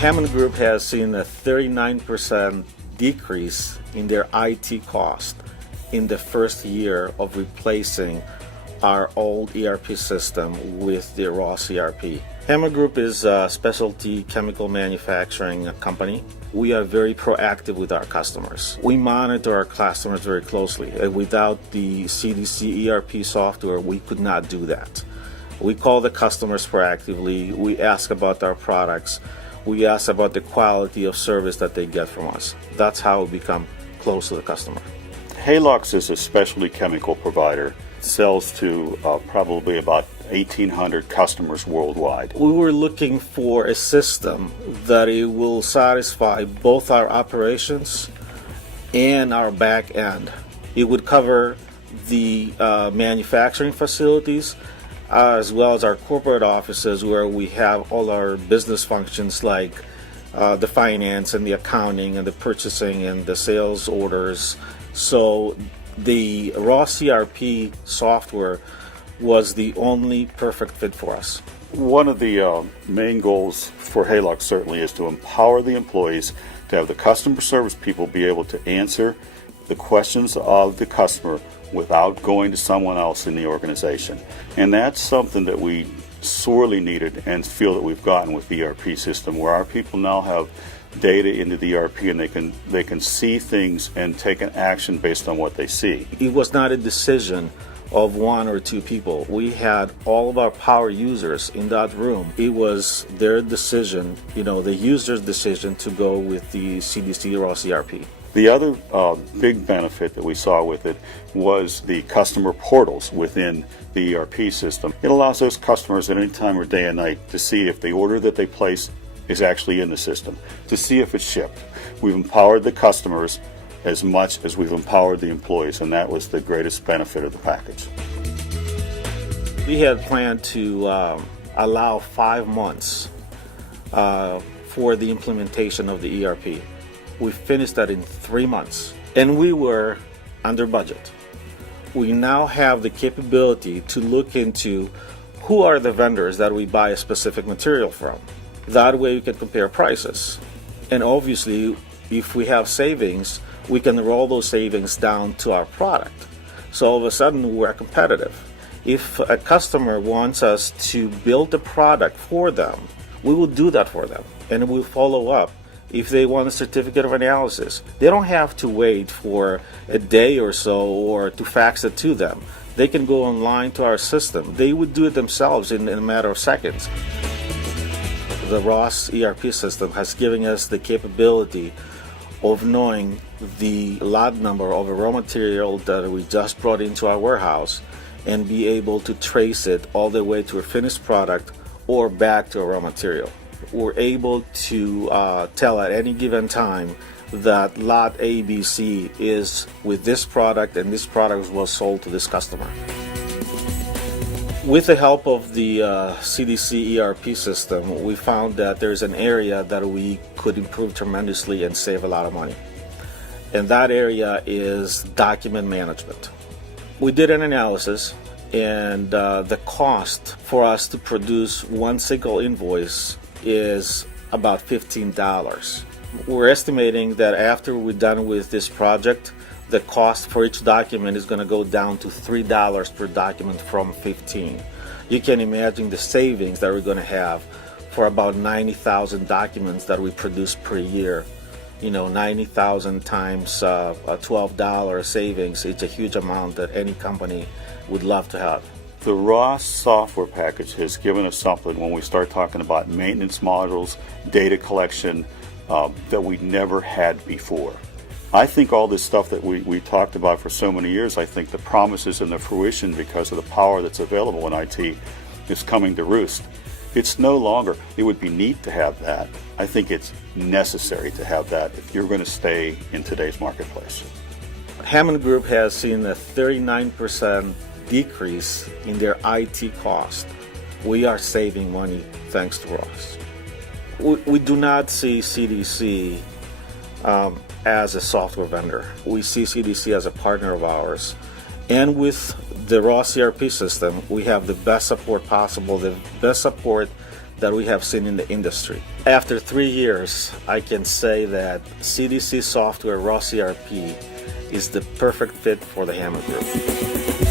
Hammond Group has seen a 39% decrease in their IT cost in the first year of replacing our old ERP system with the ROSS ERP. Hammond Group is a specialty chemical manufacturing company. We are very proactive with our customers. We monitor our customers very closely. Without the CDC ERP software, we could not do that. We call the customers proactively. We ask about our products. We ask about the quality of service that they get from us. That's how we become close to the customer. Haoukis is a specialty chemical provider. It sells to probably about 1,800 customers worldwide. We were looking for a system that it will satisfy both our operations and our back end. It would cover the manufacturing facilities as well as our corporate offices where we have all our business functions like the finance and the accounting and the purchasing and the sales orders. So the ROSS ERP software was the only perfect fit for us. One of the main goals for Haoukis certainly is to empower the employees to have the customer service people be able to answer the questions of the customer without going to someone else in the organization. And that's something that we sorely needed and feel that we've gotten with the ERP system, where our people now have data into the ERP and they can see things and take an action based on what they see. It was not a decision of one or two people. We had all of our power users in that room. It was their decision, the user's decision to go with the CDC ROSS ERP. The other big benefit that we saw with it was the customer portals within the ERP system. It allows those customers at any time or day and night to see if the order that they place is actually in the system, to see if it's shipped. We've empowered the customers as much as we've empowered the employees, and that was the greatest benefit of the package. We had planned to allow 5 months for the implementation of the ERP. We finished that in 3 months, and we were under budget. We now have the capability to look into who are the vendors that we buy a specific material from. That way we can compare prices. And obviously, if we have savings, we can roll those savings down to our product. So all of a sudden, we're competitive. If a customer wants us to build a product for them, we will do that for them, and we'll follow up. If they want a certificate of analysis, they don't have to wait for a day or so or to fax it to them. They can go online to our system. They would do it themselves in a matter of seconds. The ROSS ERP system has given us the capability of knowing the lot number of a raw material that we just brought into our warehouse and be able to trace it all the way to a finished product or back to a raw material. We're able to tell at any given time that lot ABC is with this product and this product was sold to this customer. With the help of the CDC ERP system, we found that there's an area that we could improve tremendously and save a lot of money. And that area is document management. We did an analysis, and the cost for us to produce one single invoice is about $15. We're estimating that after we're done with this project, the cost for each document is going to go down to $3 per document from $15. You can imagine the savings that we're going to have for about 90,000 documents that we produce per year. 90,000 times $12 savings, it's a huge amount that any company would love to have. The ROSS software package has given us something when we start talking about maintenance modules, data collection, that we never had before. I think all this stuff that we talked about for so many years, I think the promises and the fruition because of the power that's available in IT is coming to roost. It's no longer, it would be neat to have that. I think it's necessary to have that if you're going to stay in today's marketplace. Hammond Group has seen a 39% decrease in their IT cost. We are saving money thanks to ROSS. We do not see CDC as a software vendor. We see CDC as a partner of ours. And with the ROSS ERP system, we have the best support possible, the best support that we have seen in the industry. After 3 years, I can say that CDC software ROSS ERP is the perfect fit for the Hammond Group.